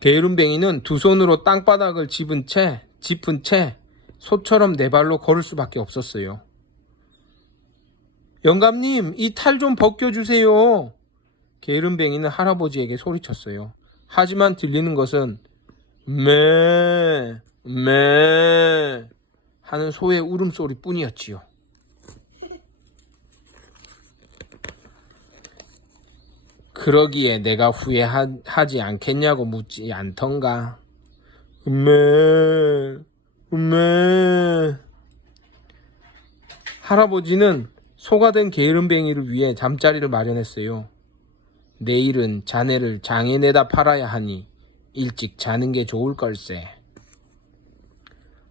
게으름뱅이는 두 손으로 땅바닥을 짚은 채 소처럼 네 발로 걸을 수밖에 없었어요. 영감님, 이 탈 좀 벗겨주세요. 게으름뱅이는 할아버지에게 소리쳤어요. 하지만 들리는 것은 매 하는 소의 울음소리 뿐이었지요. 그러기에 내가 후회하지 않겠냐고 묻지 않던가. 할아버지는 소가 된 게으름뱅이를 위해 잠자리를 마련했어요. 내일은 자네를 장에 내다 팔아야 하니 일찍 자는 게 좋을 걸세.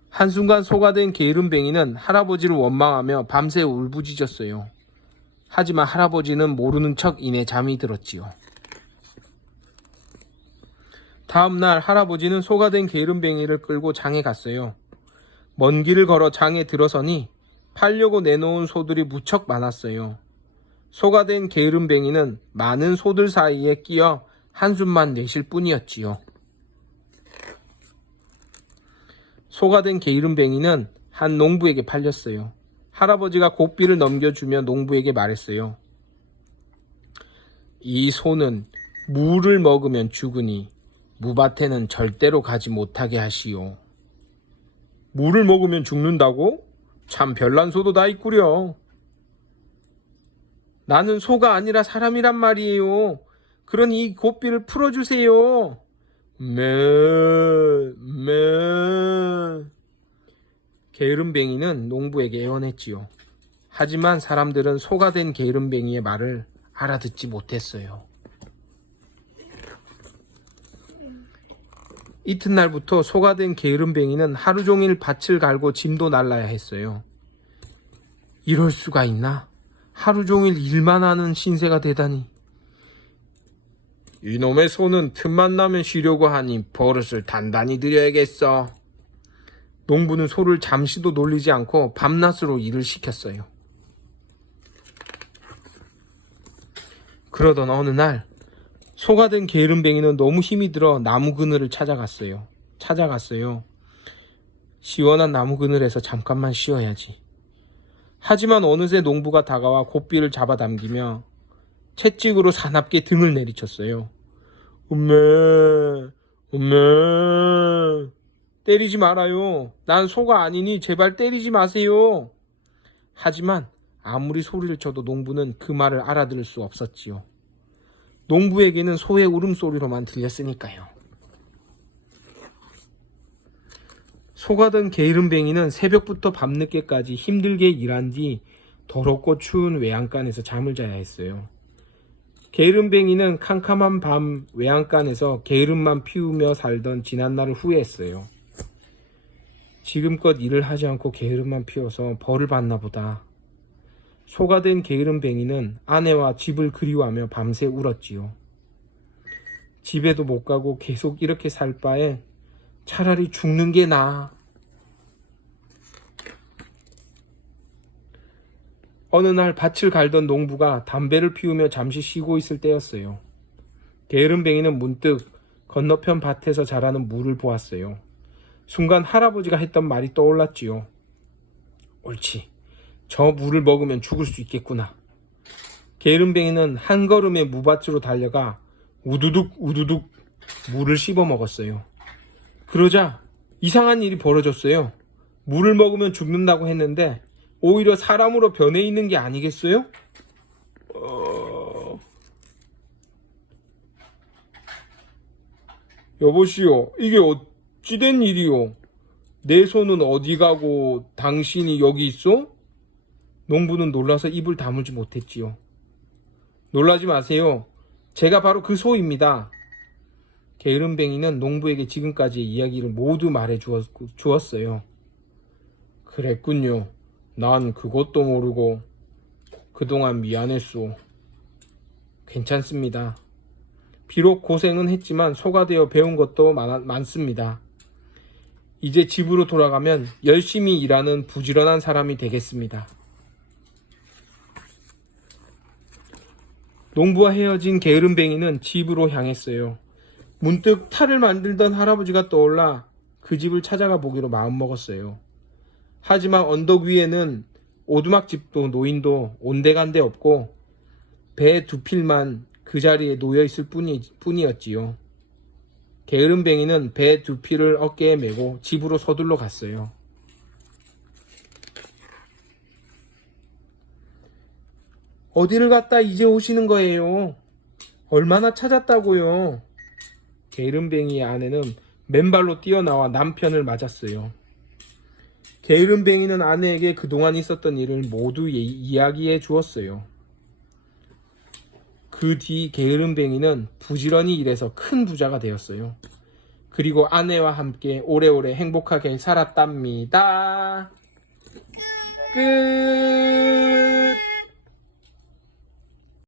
한순간 소가 된 게으름뱅이는 할아버지를 원망하며 밤새 울부짖었어요. 하지만 할아버지는 모르는 척 이내 잠이 들었지요. 다음날 할아버지는 소가 된 게으름뱅이를 끌고 장에 갔어요. 먼 길을 걸어 장에 들어서니 팔려고 내놓은 소들이 무척 많았어요. 소가 된 게으름뱅이는 많은 소들 사이에 끼어 한숨만 내쉴 뿐이었지요. 소가 된 게으름뱅이는 한 농부에게 팔렸어요. 할아버지가 고삐를 넘겨주며 농부에게 말했어요. 이 소는 무를 먹으면 죽으니 무밭에는 절대로 가지 못하게 하시오. 무를 먹으면 죽는다고? 참 별난 소도 다 있구려. 나는 소가 아니라 사람이란 말이에요. 그러니 이 고삐를 풀어주세요. 게으름뱅이는 농부에게 애원했지요. 하지만 사람들은 소가 된 게으름뱅이의 말을 알아듣지 못했어요. 이튿날부터 소가 된 게으름뱅이는 하루 종일 밭을 갈고 짐도 날라야 했어요. 이럴 수가 있나? 하루 종일 일만 하는 신세가 되다니. 이놈의 소는 틈만 나면 쉬려고 하니 버릇을 단단히 들여야겠어. 농부는 소를 잠시도 놀리지 않고 밤낮으로 일을 시켰어요. 그러던 어느 날 소가 된 게으름뱅이는 너무 힘이 들어 나무 그늘을 찾아갔어요. 시원한 나무 그늘에서 잠깐만 쉬어야지. 하지만 어느새 농부가 다가와 고삐를 잡아당기며 채찍으로 사납게 등을 내리쳤어요. 때리지 말아요. 난 소가 아니니 제발 때리지 마세요. 하지만 아무리 소리를 쳐도 농부는 그 말을 알아들을 수 없었지요. 농부에게는 소의 울음소리로만 들렸으니까요. 소가 된 게으름뱅이는 새벽부터 밤늦게까지 힘들게 일한 뒤 더럽고 추운 외양간에서 잠을 자야 했어요. 게으름뱅이는 캄캄한 밤 외양간에서 게으름만 피우며 살던 지난날을 후회했어요. 지금껏 일을 하지 않고 게으름만 피워서 벌을 받나 보다. 소가 된 게으름뱅이는 아내와 집을 그리워하며 밤새 울었지요. 집에도 못 가고 계속 이렇게 살 바에 차라리 죽는 게 나아. 어느 날 밭을 갈던 농부가 담배를 피우며 잠시 쉬고 있을 때였어요. 게으름뱅이는 문득 건너편 밭에서 자라는 무를 보았어요. 순간 할아버지가 했던 말이 떠올랐지요. 옳지. 저 무를 먹으면 죽을 수 있겠구나. 게으름뱅이는 한 걸음에 무밭으로 달려가 우두둑 무를 씹어 먹었어요. 그러자 이상한 일이 벌어졌어요. 물을 먹으면 죽는다고 했는데 오히려 사람으로 변해 있는 게 아니겠어요? 여보시오, 이게 어찌된 일이오? 내 손은 어디 가고 당신이 여기 있어? 농부는 놀라서 입을 다물지 못했지요. 놀라지 마세요. 제가 바로 그 소입니다. 게으름뱅이는 농부에게 지금까지의 이야기를 모두 말해 주었어요. 그랬군요. 난 그것도 모르고 그동안 미안했소. 괜찮습니다. 비록 고생은 했지만 소가 되어 배운 것도 많습니다. 이제 집으로 돌아가면 열심히 일하는 부지런한 사람이 되겠습니다. 농부와 헤어진 게으름뱅이는 집으로 향했어요. 문득 탈을 만들던 할아버지가 떠올라 그 집을 찾아가 보기로 마음먹었어요. 하지만 언덕 위에는 오두막집도 노인도 온데간데 없고 배 두 필만 그 자리에 놓여있을 뿐이었지요. 게으름뱅이는 배 두 필을 어깨에 메고 집으로 서둘러 갔어요. 어디를 갔다 이제 오시는 거예요? 얼마나 찾았다고요? 게으름뱅이의 아내는 맨발로 뛰어나와 남편을 맞았어요. 게으름뱅이는 아내에게 그동안 있었던 일을 모두 이야기해 주었어요. 그 뒤 게으름뱅이는 부지런히 일해서 큰 부자가 되었어요. 그리고 아내와 함께 오래오래 행복하게 살았답니다. 끝.